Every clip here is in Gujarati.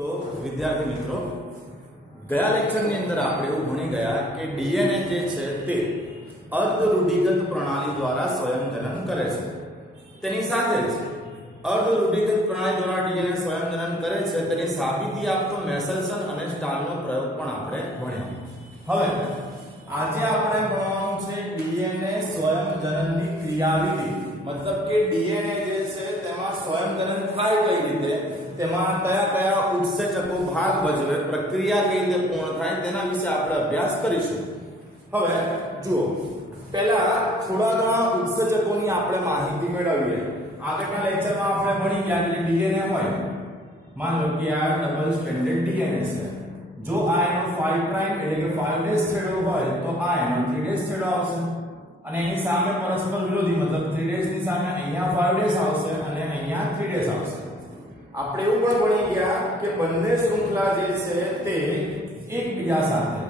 तो विद्यार्थी मित्रों गया लेक्चर ની અંદર આપણે એવું ભણી ગયા કે ડીએનએ જે છે તે અર્ધ રૂઢિગત પ્રણાલી દ્વારા સ્વયં જનન કરે છે। તેની સાથે જ અર્ધ રૂઢિગત પ્રણાલી દ્વારા ડીએનએ સ્વયં જનન કરે છે તેની સાબિતી આપતો મેસેલ્સન અને સ્ટાલનો પ્રયોગ પણ આપણે ભણ્યા। હવે આજે આપણે ભણવાનું છે ડીએનએ સ્વયં જનનની ક્રિયાવિધિ, मतलब કે ડીએનએ જે છે તેમાં સ્વયં જનન થાય કઈ રીતે, તેમાં કયા કયા ઉત્સેચકો ભાગ ભજવે, પ્રક્રિયા કઈ રીતે પૂર્ણ થાય તેના વિશે આપણે અભ્યાસ કરીશું। હવે જુઓ, પહેલા થોડા ઘણા ઉત્સેચકોની આપણે માહિતી મેળવીએ। આગળના લેક્ચરમાં આપણે ભણી ગયા કે ડીએનએ હોય, मान लो कि આ ડબલ સ્ટ્રેન્ડેડ ડીએનએ છે। જો આ એનો 5 પ્રાઇમ એટલે કે 5 ડેશ છેડો હોય તો આ એનો 3 ડેશ છેડો આવશે અને એની સામે પરસ્પર વિરોધી, मतलब 3 ડેશ ની સામે અહીંયા 5 ડેશ આવશે અને અહીંયા 3 ડેશ આવશે। આપણે એવું પણ ભણી ગયા કે બંને શૃંખલા જે છે તે એકબીજા સાથે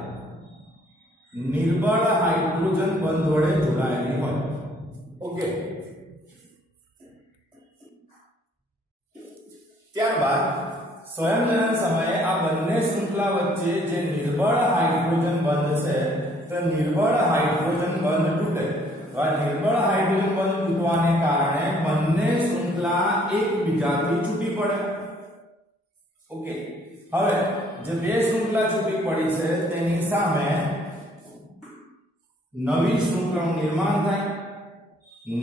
નિર્બળ હાઇડ્રોજન બંધ વડે જોડાયેલી હોય। ઓકે, ત્યારબાદ સ્વયં જનન સમયે આ બંને શૃંખલા વચ્ચે જે નિર્બળ હાઇડ્રોજન બંધ છે તો નિર્બળ હાઇડ્રોજન બંધ તૂટે। આ નિર્બળ હાઇડ્રોજન બંધ તૂટવાને કારણે બંને શૃંખલા એકબીજાથી છૂટી પડે। ઓકે, હવે જે બે શૃંખલા છૂટી પડી છે તેની સામે નવી શૃંખલાનું નિર્માણ થાય,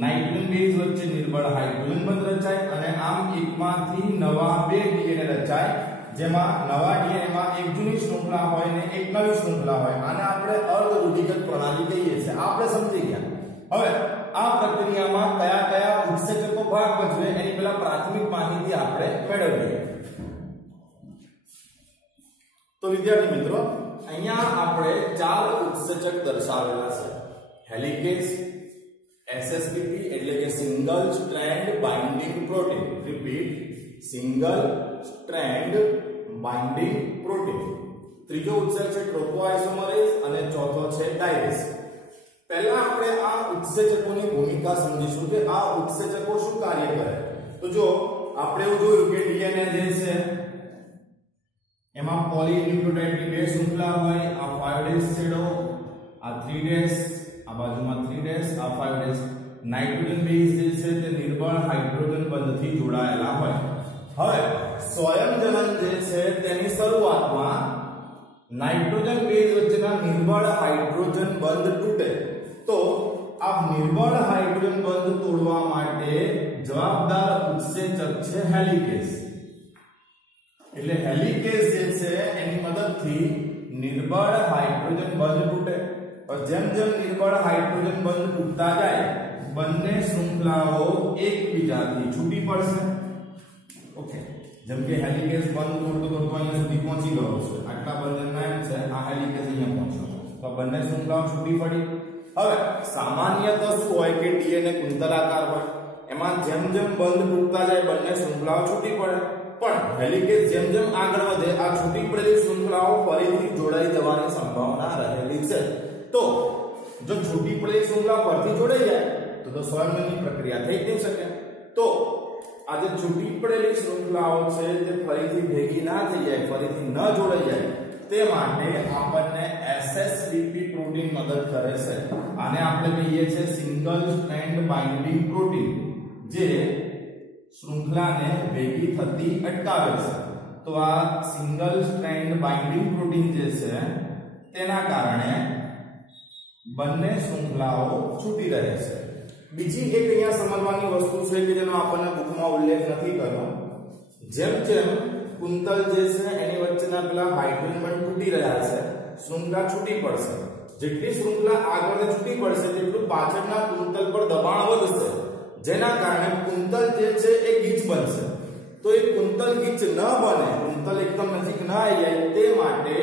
નાઇટ્રોજન બેઝ વચ્ચે નિર્બળ હાઇડ્રોજન બંધ રચાય અને આમ એકમાંથી નવા બે ડીએનએ રચાય, જેમાં નવા ડીએનએ માં એક જૂની શૃંખલા હોય ને એક નવી શૃંખલા હોય। આને આપણે અર્ધ રૂઢિગત પ્રણાલી કહીએ છીએ। આપણે સમજી ગયા। હવે આ પ્રક્રિયામાં કયા કયા ઉત્સેચકો ભાગ ભજવે એની પહેલા પ્રાથમિક માહિતી આપણે મેળવીએ। તો વિદ્યાર્થી મિત્રો, અહીંયા આપણે ચાર ઉત્સેચક દર્શાવેલા છે। હેલિકેસ, એસએસપીપી એટલે કે single strand binding protein, repeat, single strand binding protein. ત્રીજો ઉત્સેચક છે ટ્રોપોઆઇસોમરેઝ અને ચોથો છે ડાયરેસ। પહેલા આપણે આ ઉત્સેચકોની ભૂમિકા સમજીશું કે આ ઉત્સેચકો શું કાર્ય કરે। તો જો આપણે એવું જોયું કે ડીએનએ જે છે એમાં પોલીન્યુક્લિયોટાઇડની બે શૃંખલા હોય, આ 5 ડેશ છેડો, આ 3 ડેશ, આ બાજુમાં 3 ડેશ, આ 5 ડેશ। નાઇટ્રોજન બેઝ જે છે તે નિર્બળ હાઇડ્રોજન બંધથી જોડાયેલા હોય। હવે સ્વયં જનન જે છે તેની શરૂઆતમાં નાઇટ્રોજન બેઝ વચ્ચેના નિર્બળ હાઇડ્રોજન બંધ તૂટે તો આ નિર્બળ હાઇડ્રોજન બંધ તોડવા માટે જવાબદાર ઉત્સેચક છે હેલિકેસ। એટલે હેલિકેસ જે છે એની મદદથી નિર્બળ હાઇડ્રોજન બંધ તૂટે और જેમ જેમ નિર્બળ હાઇડ્રોજન બંધ તૂટતા જાય બંને શૃંખલાઓ એકબીજાથી છૂટી પડશે। ઓકે, જેમ કે હેલિકેસ બંધ તોડતો તોડતો અહીંયા સુધી પહોંચી ગયો છે, આટલા બંધનના એમ છે આ હેલિકેસ અહીંયા પહોંચ્યો તો બંને શૃંખલાઓ છૂટી પડી। હવે સામાન્યતઃ શું હોય કે ડીએનએ કુંતલાકાર હોય, એમાં જેમ જેમ બંધ તૂટતા જાય બંને શૃંખલાઓ છૂટી પડે, પણ હેલિકેસ જેમ જેમ આગળ વધે આ છૂટી પડેલી શૃંખલાઓ ફરીથી જોડાઈ જવાની સંભાવના રહેલી છે। तो जो छूटी पड़ेली श्रृंखला फरती जोड़ाई जाए तो स्वयंजनन की प्रक्रिया થઈ જ નહીં શકે। તો આ જે છૂટી પડેલી શૃંખલાઓ છે તે ફરીથી ભેગી ના થઈ જાય, ફરીથી ન જોડાઈ જાય તે માટે આપણને એસએસપીપી પ્રોટીન મદદ કરે છે। આને આપણે કહીએ છીએ સિંગલ સ્ટ્રેન્ડ બાઇન્ડિંગ પ્રોટીન, જે શૃંખલાને ભેગી થતી અટકાવે છે। તો આ સિંગલ સ્ટ્રેન્ડ બાઇન્ડિંગ પ્રોટીન જે છે તેના કારણે બંને શૃંખલાઓ છૂટી રહે છે। બીજી એક અહીંયા સમજવાની વસ્તુ છે કે જેનો આપણને બુકમાં ઉલ્લેખ નથી કર્યો, જેમ જેમ કુંતલ જે છે એની વચ્ચેના પેલા હાઇડ્રોજન બંધ તૂટી રહ્યા છે, શૃંખલા છૂટી પડશે। જેટલી શૃંખલા આગળ છૂટી પડશે તેટલું પાછળના કુંતલ પર દબાણ વધશે, જેના કારણે કુંતલ જે છે એ ગીચ બનશે। તો એ કુંતલ ગીચ ન બને, કુંતલ એકદમ નજીક ન આવી જાય તે માટે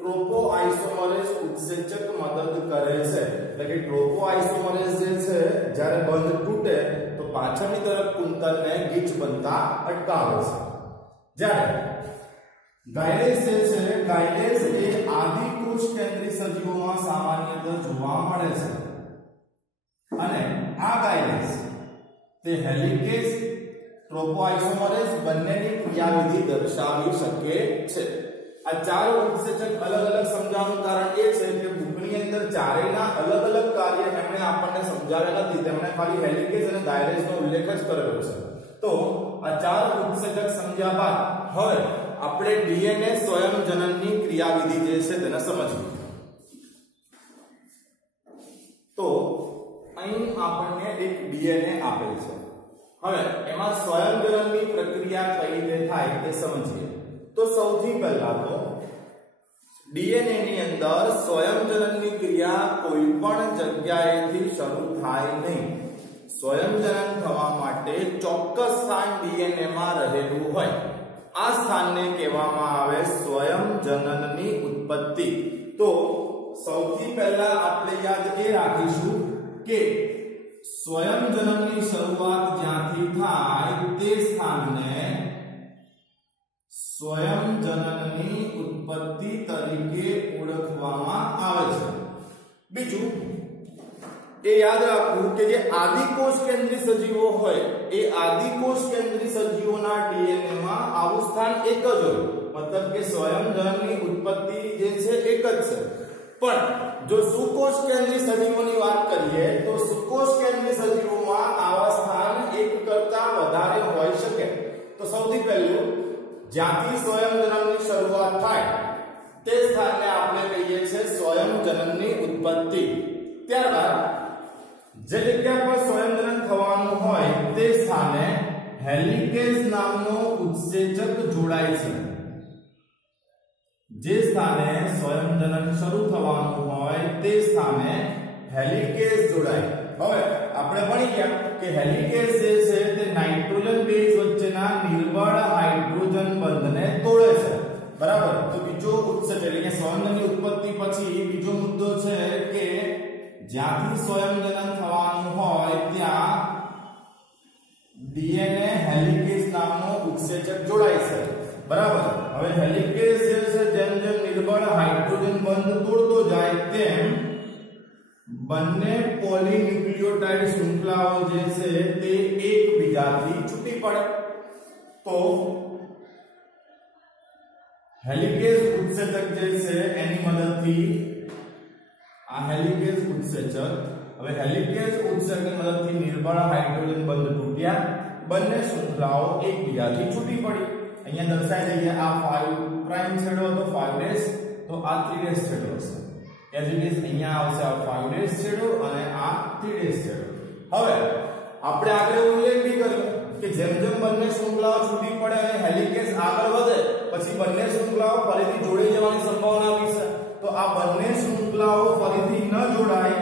ट्रोपोआइसोमरेज उत्सेचक मदद करे छे। એટલે કે ટ્રોપોઆઇસોમરેજ જે છે જ્યારે બંધ તૂટે તો પાછળની તરફ કુંતલને ગીચ બનતા અટકાવે છે। જ્યારે ગાયલેસ જે છે, ગાયલેસ એ આદિકોષ કેન્દ્રી સજીવોમાં સામાન્યતઃ જોવા મળે છે અને આ ગાયલેસ તે હેલિકેસ ट्रोपोआइसोमरेज બંનેની ક્રિયાવિધિ દર્શાવી શકે છે। આ ચાર ઉત્સેચક અલગ અલગ સમજાવવાનું કારણ એ છે કે બુકની અંદર ચારેયના અલગ અલગ કાર્ય એમણે આપણને સમજાવ્યા નથી, તેમણે ખાલી હેલિકેઝ અને ગાયરેજનો ઉલ્લેખ જ કરેલો છે। તો આ ચાર ઉત્સેચક સમજ્યા બાદ હવે આપણે ડીએનએ સ્વયંજનનની ક્રિયાવિધિ જે છે તેને સમજીએ। તો અહીં આપણને એક ડીએનએ આપેલ છે, હવે એમાં સ્વયંજનનની પ્રક્રિયા કઈ રીતે થાય તે સમજીએ। तो સૌથી પહેલા તો ડીએનએ ની અંદર સ્વયંજનનની ક્રિયા કોઈ પણ જગ્યાએથી શરૂ થાય નહીં। સ્વયંજનન થવા માટે ચોક્કસ સ્થાન ડીએનએ માં રહેલું હોય, આ સ્થાનને કહેવામાં આવે સ્વયંજનનની ઉત્પત્તિ। તો સૌથી પહેલા આપણે યાદ એ રાખીશું કે સ્વયંજનનની શરૂઆત જ્યાંથી થાય તે સ્થાનને स्वयंजनननी उत्पत्ति तरीके ओळखवामां आवे छे। बीजू ए याद राखવું કે જે આદિકોષ કેન્દ્રી સજીવો હોય એ આદિકોષ કેન્દ્રી સજીવોના ડીએનએ માં આવું સ્થાન એક જ હોય, मतलब કે સ્વયંજનનની ઉત્પત્તિ જે છે એક જ છે। પણ જો સુકોષ કેન્દ્રી સજીવોની વાત કરીએ તો સુકોષ કેન્દ્રી સજીવોમાં આવા સ્થાન એક કરતા વધારે હોઈ શકે। તો સૌથી પહેલું જ્યાંથી સ્વયંજનનની શરૂઆત થાય તે સ્થાનને આપણે કહીએ છીએ સ્વયંજનનની ઉત્પત્તિ। ત્યારબાદ જે જગ્યા પર સ્વયંજનન થવાનું હોય તે સ્થાને હેલિકેઝ નામનો ઉત્સેચક જોડાય છે। જે સ્થાને સ્વયંજનન શરૂ થવાનું હોય તે સ્થાને હેલિકેઝ જોડાય। હવે આપણે ભણી ગયા કે હેલિકેઝ જે છે તે નાઇટ્રોજન બેઝ વચ્ચેના નિર્બળ હાઇડ્રોજન બંધને તોડે છે, બરાબર। તો બીજો ઉત્સેચક એટલે કે સ્વયંજનનની ઉત્પત્તિ પછી બીજો મુદ્દો છે કે જ્યાંથી સ્વયંજનન થવાનું હોય ત્યાં ડીએનએ હેલિકેઝ નામનો ઉત્સેચક જોડાય છે, બરાબર। હવે હેલિકેઝ જે છે જેમ જેમ નિર્બળ હાઇડ્રોજન બંધ તોડતો જાય તેમ બંને પોલીન્યુક્લિયોટાઇડ શૃંખલાઓ જે છે તે એકબીજાથી છૂટી પડે। તો હેલિકેઝ ઉત્સેચક જે છે એની મદદથી આ હેલિકેઝ ઉત્સેચક, હવે હેલિકેઝ ઉત્સેચકની મદદથી નિર્બળ હાઇડ્રોજન બંધ તૂટ્યા, બંને શૃંખલાઓ એકબીજાથી છૂટી પડી। અહીંયા દર્શાવી દઈએ આ 5 પ્રાઇમ છેડો હતો 5' તો આ 3' છેડો હશે। એજ ઇટ ઇઝ અહીંયા આવશે આ 5' છેડો અને આ 3' છેડો। હવે આપણે આગળ ઉલ્લેખ બી કર્યો કે જેમ જેમ બંને શૃંખલાઓ છૂટી પડે અને હેલિકેઝ આગળ વધે પછી બંને શૃંખલાઓ ફરીથી જોડાઈ જવાની સંભાવના બી છે। તો આ બંને શૃંખલાઓ ફરીથી ન જોડાય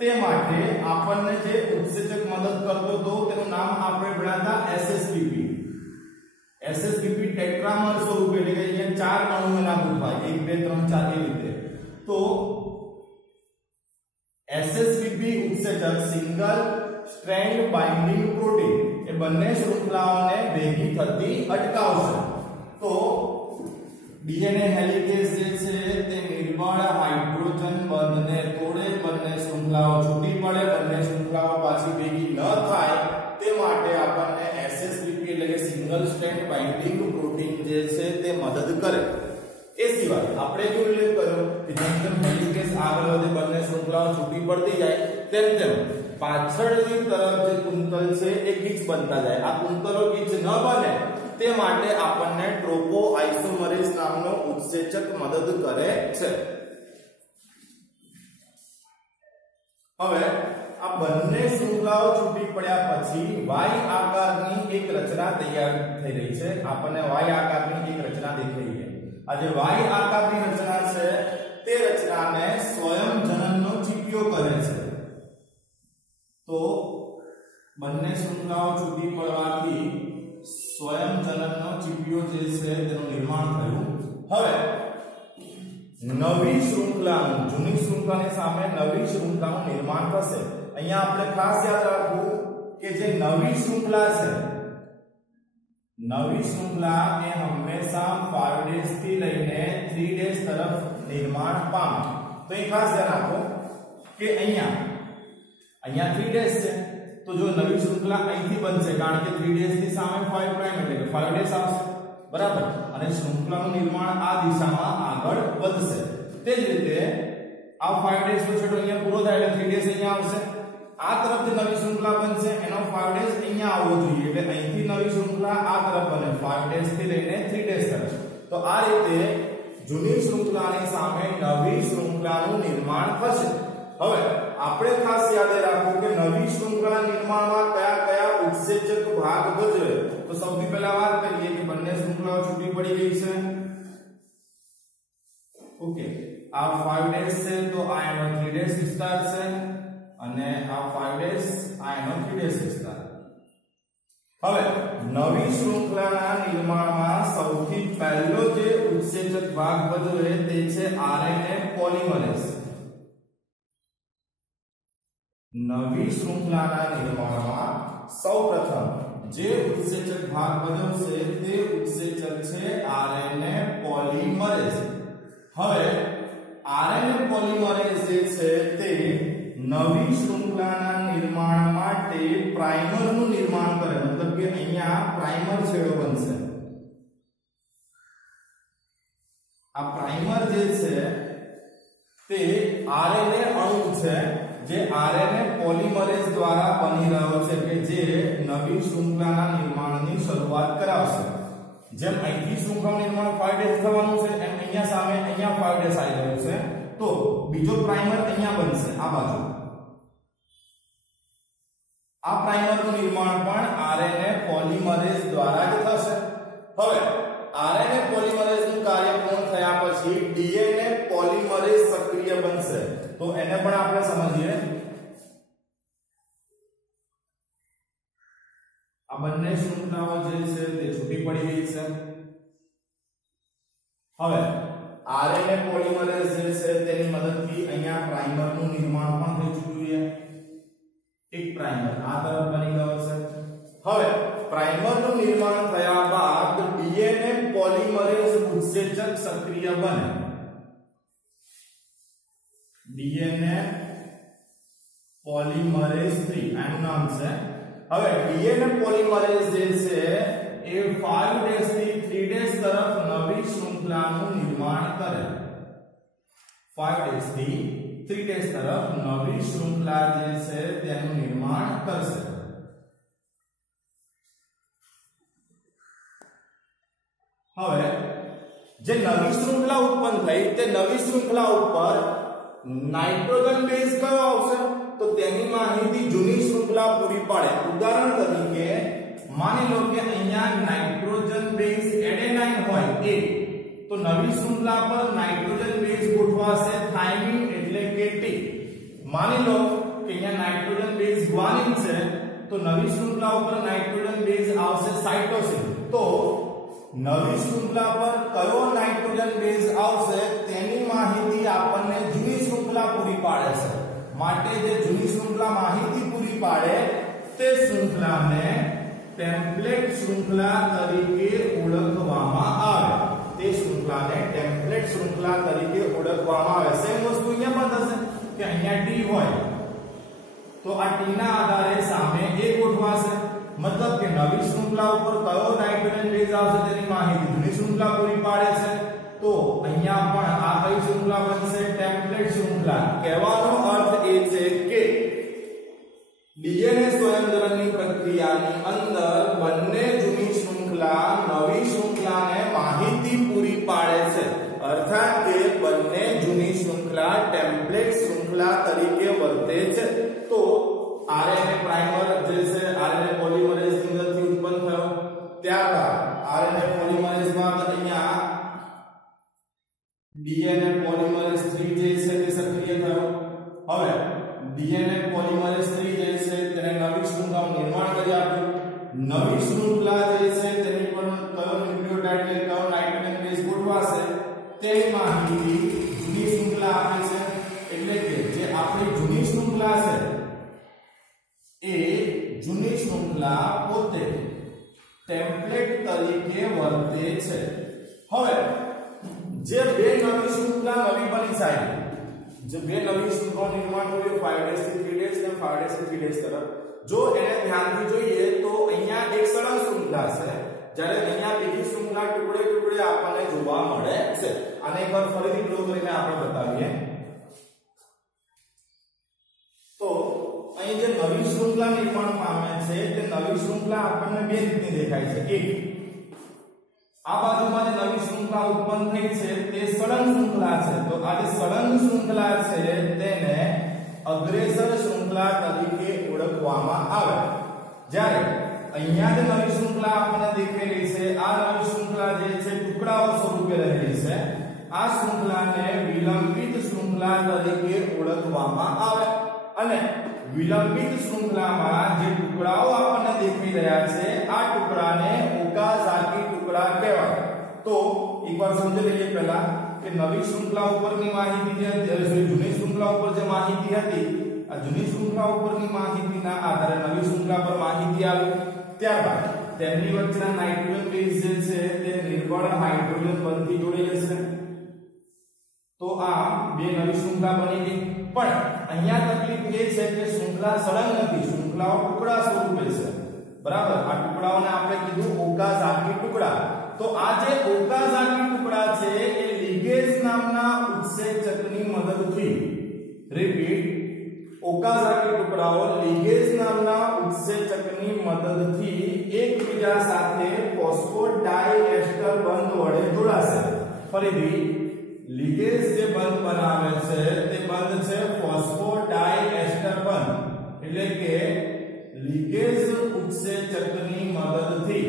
તે માટે આપણને જે ઉત્સેચક મદદ કરતો હતો તેનું નામ આપણે ભણ્યા હતા એસએસબીપી। એસએસબીપી ટેટ્રામર સ્વરૂપે એટલે કે અહીંયા 4 અણુઓના ગ્રુપ હોય 1 2 3 4 એ રીતે। તો SSBP ઉત્સેચક single strand binding protein એ બંને શૃંખલાઓને ભેગી થતી અટકાવશે। તો ડીએનએ હેલિકેઝ જે છે તે નિર્બળ હાઇડ્રોજન બંધને તોડે, બંને શૃંખલાઓ છૂટી પડે, બંને શૃંખલાઓ પાછી ભેગી ન થાય તે માટે આપણને એસએસબીપી એટલે કે સિંગલ સ્ટ્રેન્ડ બાઇન્ડિંગ પ્રોટીન જે છે તે મદદ કરે। એ સિવાય આપણે જે ઉલ્લેખ કર્યો કે જેમ જેમ હેલિકેઝ આગળ વધે બંને શૃંખલાઓ છૂટી પડતી જાય તેમ તેમ પાછળની તરફ જે કુંતલ છે એ ગીચ બનતા જાય। આ કુંતલો ગીચ ન બને તે માટે આપણને ટ્રોપોઆઇસોમરેઝ નામનો ઉત્સેચક મદદ કરે છે। હવે આ બંને શૃંખલાઓ છૂટી પડ્યા પછી વાય આકારની એક રચના તૈયાર થઈ રહી છે। આપણને વાય આકારની એક રચના દેખાઈ છે। આ જે વાય આકારની રચના છે તે રચનાને સ્વયંજનનનો ચીપિયો કહે છે। તો બંને શૃંખલાઓ છૂટી પડવાથી સ્વયંજનનનો ચીપિયો જે છે તેનું નિર્માણ થયું। હવે નવી શૃંખલાનું જૂની શૃંખલાની સામે નવી શૃંખલાનું નિર્માણ થશે। અહીંયા આપણે ખાસ યાદ રાખવું કે જે નવી શૃંખલા છે, નવી શૃંખલા એ હંમેશા 5' થી લઈને 3' તરફ નિર્માણ પામે। તો એ ખાસ ધ્યાન રાખો કે અહીંયા 3' છે तो जो नवी श्रृंखला અહીંથી બનશે કારણ કે 3 ડેશ ની સામે 5 પ્રાઇમ એટલે કે 5 ડેશ આવશે બરાબર અને શ્રૃંખલાનું નિર્માણ આ દિશામાં આગળ વધશે તે જ રીતે આ 5 ડેશ નો છેડો અહીંયા પૂરો થાય એટલે 3 ડેશ અહીંયા આવશે આ તરફ જે નવી શ્રૃંખલા બનશે એનો 5 ડેશ અહીંયા આવવો જોઈએ એટલે અહીંથી નવી શ્રૃંખલા આ તરફ બને 5 ડેશ થી લઈને 3 ડેશ તરફ તો આ રીતે જૂની શ્રૃંખલાની સામે નવી શ્રૃંખલાનું નિર્માણ થશે હવે આપણે ખાસ યાદ રાખો કે નવી શ્રૃંખલા નિર્માણમાં કયા કયા ઉત્સેચક ભાગ ભજવે તો સૌથી પહેલા વાત કરીએ કે બંને શ્રૃંખલાઓ છૂટી પડી ગઈ છે ઓકે આ 5 ડેશ છે તો આ એનો 3 ડેશ વિસ્તાર છે અને આ 5 ડેશ આ એનો 3 ડેશ વિસ્તાર હવે નવી શ્રૃંખલાના નિર્માણમાં સૌથી પહેલો જે ઉત્સેચક ભાગ ભજવે તે છે આરએનએ પોલિમરેઝ નવી શ્રૃંખલાના નિર્માણમાં સૌપ્રથમ જે ઉત્સેચક ભાગ ભજવશે તે ઉત્સેચક છે આરએનએ પોલિમરેઝ હવે આરએનએ પોલિમરેઝ જે છે તે નવી શ્રૃંખલાના નિર્માણ માટે પ્રાઇમરનું નિર્માણ કરે મતલબ કે અહીંયા પ્રાઇમર છેડો બનશે આ પ્રાઇમર જે છે તે આરએનએ અણુ છે જે આરએનએ પોલિમરેઝ દ્વારા બની રહ્યો છે કે જે નવી શ્રૃંખલાના નિર્માણની શરૂઆત કરાવશે જેમ અહીંથી શ્રૃંખલાનું નિર્માણ 5 ડેશ થવાનું છે એમ અહીંયા સામે અહીંયા 5 ડેશ આવી રહ્યું છે તો બીજો પ્રાઇમર અહીંયા બનશે આ બાજુ આ પ્રાઇમરનું નિર્માણ પણ આરએનએ પોલિમરેઝ દ્વારા જ થશે હવે આરએનએ પોલિમરેઝનું કાર્ય પૂર્ણ થયા પછી ડીએનએ પોલિમરેઝ સક્રિય બનશે તો એને પણ આપણે સમજીએ આ બંને શ્રૃંખલાઓ જે છે તે છૂટી પડી ગઈ છે હવે આરએનએ પોલિમરેઝ જે છે તેની મદદથી અહીંયા પ્રાઇમરનું નિર્માણ પણ થઈ ચૂક્યું છે એક પ્રાઇમર આ તરફ બની ગયો છે હવે પ્રાઇમરનું નિર્માણ થયા બાદ ડીએનએ પોલિમરેઝ ઉત્સેચક સક્રિય બને ડીએનએ પોલિમરેઝ 3 આનું નામ છે હવે ડીએનએ પોલિમરેઝ જે છે એ 5 ડેશ થી 3 ડેશ તરફ નવી શ્રૃંખલાનું નિર્માણ કરે 5 ડેશ થી 3 ડેશ તરફ નવી શ્રૃંખલા જે છે તેનું નિર્માણ કરશે હવે જે નવી શ્રૃંખલા ઉત્પન્ન થઈ તે નવી શ્રૃંખલા ઉપર નાઇટ્રોજન બેઝ કયો આવશે તો તેની માહિતી જૂની શ્રૃંખલા પૂરી પાડે ઉદાહરણ તરીકે માની લો કે અહીંયા નાઇટ્રોજન બેઝ એડેનાઇન હોય એ તો નવી શ્રૃંખલા પર નાઇટ્રોજન બેઝ ગોઠવાશે થાઇમિન એટલે કે ટી માની લો કે અહીંયા નાઇટ્રોજન બેઝ ગ્વાનિન છે તો નવી શ્રૃંખલા ઉપર નાઇટ્રોજન બેઝ આવશે સાઇટોસિન તો નવી શ્રૃંખલા પર કયો નાઇટ્રોજન બેઝ આવશે તેની માહિતી આપણને જૂની શ્રૃંખલા પૂરી પાડે છે માટે જે જૂની શ્રૃંખલા માહિતી પૂરી પાડે તે શ્રૃંખલાને ટેમ્પલેટ શ્રૃંખલા તરીકે ઓળખવામાં આવે તે શ્રૃંખલાને ટેમ્પલેટ શ્રૃંખલા તરીકે ઓળખવામાં આવે સેમ વસ્તુ અહીંયા પણ થશે કે અહીંયા ટી હોય તો આ ટી ના આધારે સામે એ ગોઠવાશે मतलब કે નવી શ્રૃંખલા ઉપર કયો નાઇટ્રોજન બેઝ આવશે તેની માહિતી જૂની શ્રૃંખલા પૂરી પાડે છે તો અહીંયા પણ આ કઈ શ્રૃંખલા બનશે ટેમ્પલેટ શ્રૃંખલા કહેવાનો અર્થ એ છે કે ડીએનએ સ્વયંજનનની પ્રક્રિયાની અંદર બંને જૂની શ્રૃંખલા નવી શ્રૃંખલાને માહિતી પૂરી પાડે છે અર્થાત કે બંને જૂની શ્રૃંખલા ટેમ્પલેટ શ્રૃંખલા તરીકે વર્તે છે તો આરએનએ પ્રાઇમર જે છે આરએનએ પોલિમરેઝ ની અંદરથી ઉત્પન્ન થયો ત્યારબાદ આરએનએ પોલિમરેઝ માં અહીંયા ડીએનએ પોલિમરેઝ 3 જે છે તે સક્રિય થયો હવે ડીએનએ પોલિમરેઝ 3 જે છે તેને નવી શ્રૃંખલાનું નિર્માણ કરી આપ્યું નવી શ્રૃંખલા જે છે તેની પર કયો ન્યુક્લિયોટાઇડ એટલે કયો નાઇટ્રોજન બેઝ ગોઠવાશે તેની માહિતી જૂની શ્રૃંખલા આપે છે એટલે કે જે આપણી જૂની શ્રૃંખલા છે એ જૂની શ્રૃંખલા પોતે ટેમ્પલેટ તરીકે વર્તે છે હવે જે બે નવી શ્રૃંખલા નવી બની જાય જે બે નવી શ્રૃંખલાનું નિર્માણ કર્યું 5 ડેશ થી 3 ડેશ અને 5 ડેશ થી 3 ડેશ તરફ જો એને ધ્યાનથી જોઈએ તો અહીંયા એક સળંગ શૃંખલા છે, જ્યારે અહીંયા બીજી શૃંખલા ટુકડે ટુકડે આપણને જોવા મળે છે. આને એકવાર ફરીથી ડ્રો કરીને આપણે બતાવીએ. તો અહીં જે નવી શૃંખલા નિર્માણ પામે છે તે નવી શૃંખલા આપણને બે રીતની દેખાય છે. એક, આ બાજુમાં જે નવી શૃંખલા ઉત્પન્ન થઈ છે તે સળંગ શૃંખલા છે. તો આ જે સળંગ શૃંખલા છે તેને અગ્રેસર શૃંખલા તરીકે ઓળખવામાં આવે. જ્યારે અહીંયા જે નવી શૃંખલા આપણને દેખાઈ રહી છે, આ નવી શૃંખલા જે છે ટુકડાઓ સ્વરૂપે રહેલી છે, આ શૃંખલાને વિલંબિત શૃંખલા તરીકે ઓળખવામાં આવે. અને વિલંબિત શૃંખલામાં જે ટુકડાઓ આપણને દેખાઈ રહ્યા છે આ ટુકડાને ઓકાઝાકી ટુકડા કહેવાય. તો એકવાર સમજી લઈએ પહેલા કે નવી શૃંખલા ઉપરની માહિતી જે જૂની શૃંખલા ઉપર જે માહિતી હતી, આ જૂની શૃંખલા ઉપરની માહિતીના આધારે નવી શૃંખલા પર માહિતી આવી. ત્યારબાદ તેમની વચ્ચેના નાઇટ્રોજન બેઝ જે છે તે નિર્બળ હાઇડ્રોજન બંધથી જોડી જશે. તો આ બે નવી શૃંખલા બની ગઈ. પણ અહીંયા તકલીફ એ છે કે શૃંખલા સળંગ નથી, શૃંખલાઓ ટુકડા સ્વરૂપે છે. બરાબર, આ ટુકડાઓને આપણે કીધું ઓકાઝાકી ટુકડા. તો આ જે ઓકાઝાકી ટુકડા છે એ લિગેઝ નામના ઉત્સેચકની મદદથી, રિપીટ, ઓકાઝાકી ટુકડાઓ લિગેઝ નામના ઉત્સેચકની મદદથી એકબીજા સાથે ફોસ્ફોડાયએસ્ટર બંધ વડે જોડાશે. ફરીથી, લિગેઝ જે બંધ બનાવે છે તે બંધ છે ફોસ્ફોડાયએસ્ટર બંધ, એટલે કે લિગેઝ ઉત્સેચકની મદદથી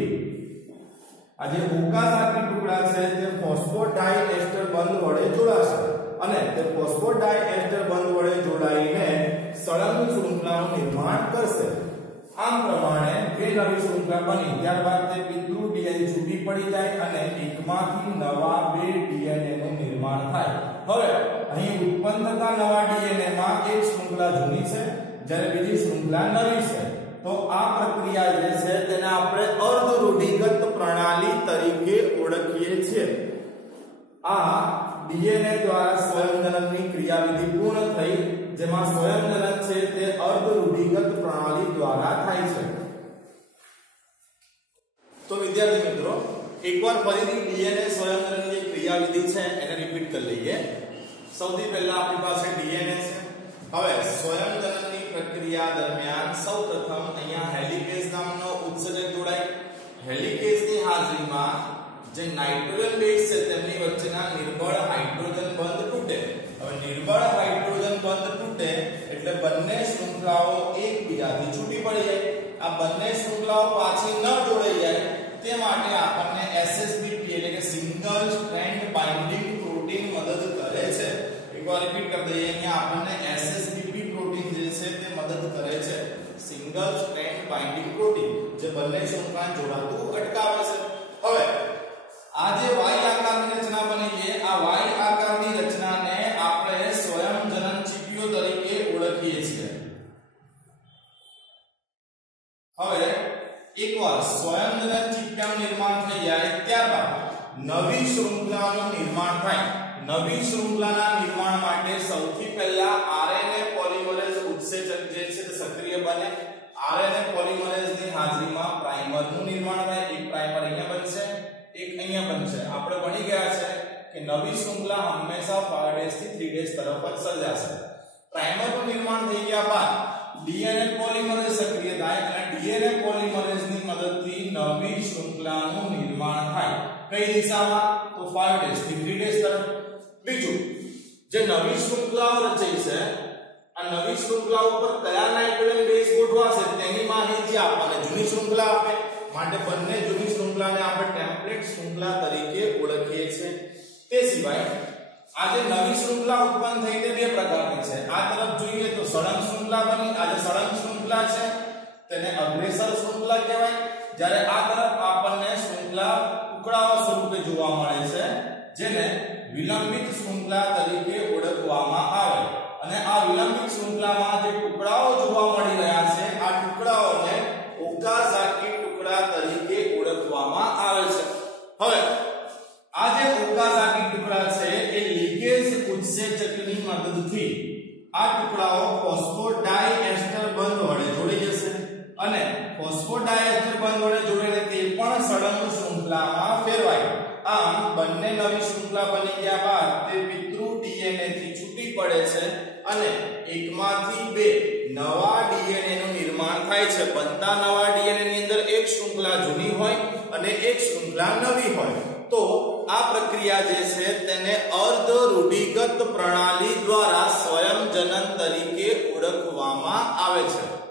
આ જે ઓકાઝાકી ટુકડા છે તે ફોસ્ફોડાયએસ્ટર બંધ વડે જોડાશે. અને તે ફોસ્ફોડાયએસ્ટર બંધ વડે જોડાઈને સળંગ શૃંખલાનું નિર્માણ કરશે. આમ પ્રમાણે બે નવી શૃંખલા બની. ત્યારબાદ તે પિતૃ ડીએનએ છૂટી પડી જાય અને એકમાંથી નવા બે ડીએનએ નું નિર્માણ થાય. હવે અહીં ઉત્પન્ન થતા નવા ડીએનએ માં એક શૃંખલા જૂની છે જ્યારે બીજી શૃંખલા નવી છે. તો આ પ્રક્રિયા જે છે તેને આપણે અર્ધ રૂઢિગત પ્રણાલી તરીકે ઓળખીએ છીએ. આ ડીએનએ દ્વારા સ્વયંજનનની ક્રિયાવિધિ પૂર્ણ થઈ, જેમાં સ્વયંજનન છે તે અર્ધ રૂઢિગત પ્રણાલી દ્વારા થાય છે. તો વિદ્યાર્થી મિત્રો, એકવાર ફરીથી ડીએનએ સ્વયંજનનની ક્રિયાવિધિ છે એને રિપીટ કરી લઈએ. સૌથી પહેલા આપણી પાસે ડીએનએ છે. હવે સ્વયંજનનની પ્રક્રિયા દરમિયાન સૌપ્રથમ અહીંયા હેલિકેઝ નામનો ઉત્સેચક જોડાય. હેલિકેઝની હાજરીમાં જે નાઇટ્રોજન બેઝ છે તેમની વચ્ચેના નિર્બળ હાઇડ્રોજન બંધ તૂટે. હવે નિર્બળ હાઇડ્રોજન બંધ તૂટે એટલે બંને શૃંખલાઓ એકબીજાથી છૂટી પડી જાય. આ બંને શૃંખલાઓ પાછી ન જોડાઈ જાય તે માટે આપણને SSBP એટલે કે સિંગલ સ્ટ્રેન્ડ બાઇન્ડિંગ પ્રોટીન મદદ કરે છે. એકવાર રિપીટ કરી દઈએ, અહીંયા આપણને SSBP પ્રોટીન જે છે તે મદદ કરે છે. સિંગલ સ્ટ્રેન્ડ બાઇન્ડિંગ પ્રોટીન જે બંને શૃંખલાને જોડાતું અટકાવે છે. હવે આ જે વાય આકારની રચના બની છે, આ વાય આકારની રચનાને આપણે સ્વયંજનન ચીપીઓ તરીકે ઓળખીએ છીએ. હવે એકવાર સ્વયંજનન ચીપિયાનું નિર્માણ થઈ જાય ત્યારબાદ નવી શૃંખલાનું નિર્માણ થાય. નવી શૃંખલાના નિર્માણ માટે સૌથી પહેલા આરએનએ પોલિમરેઝ ઉત્સેચક જે છે તે સક્રિય બને. આરએનએ પોલિમરેઝની હાજરીમાં પ્રાઇમરનું નિર્માણ થાય. એક પ્રાઇમર અહીંયા બનશે, એક અહીંયા બનશે. આપણે ભણી ગયા છે કે નવી શૃંખલા હંમેશા 5' થી 3' તરફ જ સર્જાશે. પ્રાઇમરનું નિર્માણ થઈ ગયા બાદ ડીએનએ પોલિમરેઝ સક્રિય થાય અને ડીએનએ પોલિમરેઝની મદદથી નવી શૃંખલાનું નિર્માણ થાય. કઈ દિશામાં? તો 5' થી 3' તરફ. બીજું, જે નવી શૃંખલાઓ રચાઈ છે આ નવી શૃંખલા ઉપર કયા નાઇટ્રોજન બેઝ ગોઠવાશે તેની માહિતી આપણને જૂની શૃંખલા આપે. માટે બંને જૂની શૃંખલાને આપણે ટેમ્પલેટ શૃંખલા તરીકે ઓળખીએ છીએ. તે સિવાય આ જે નવી શૃંખલા ઉત્પન્ન થઈ તે બે પ્રકારની છે. આ તરફ જોઈએ તો સળંગ શૃંખલા બની. આ જે સળંગ શૃંખલા છે તેને અગ્રેસર શૃંખલા કહેવાય. જ્યારે આ તરફ આપણને શૃંખલા ટુકડાઓ સ્વરૂપે જોવા મળે છે જેને વિલંબિત શૃંખલા તરીકે ઓળખવામાં આવે. અને આ વિલંબિત શૃંખલામાં જે ટુકડાઓ જોવા મળી રહ્યા છે આ ટુકડાઓને ઓકાઝાકી ટુકડા તરીકે ઓળખવામાં આવે છે. હવે આ જે ઓકાઝાકી ટુકડા છે એ લિગેઝ ઉત્સેચકની મદદથી આ ટુકડાઓ ફોસ્ફોડાયએસ્ટર બંધ વડે જોડી જશે. શૃંખલા બની ગયા બાદ તે પિતૃ ડીએનએ થી છૂટી પડે છે અને એકમાંથી બે નવા ડીએનએ નું નિર્માણ થાય છે. બનતા નવા ડીએનએ ની અંદર એક શૃંખલા જૂની હોય અને એક શૃંખલા નવી હોય. તો આ પ્રક્રિયા જે છે તેને અર્ધ રૂઢિગત પ્રણાલી દ્વારા સ્વયંજનન તરીકે ઓળખવામાં આવે છે.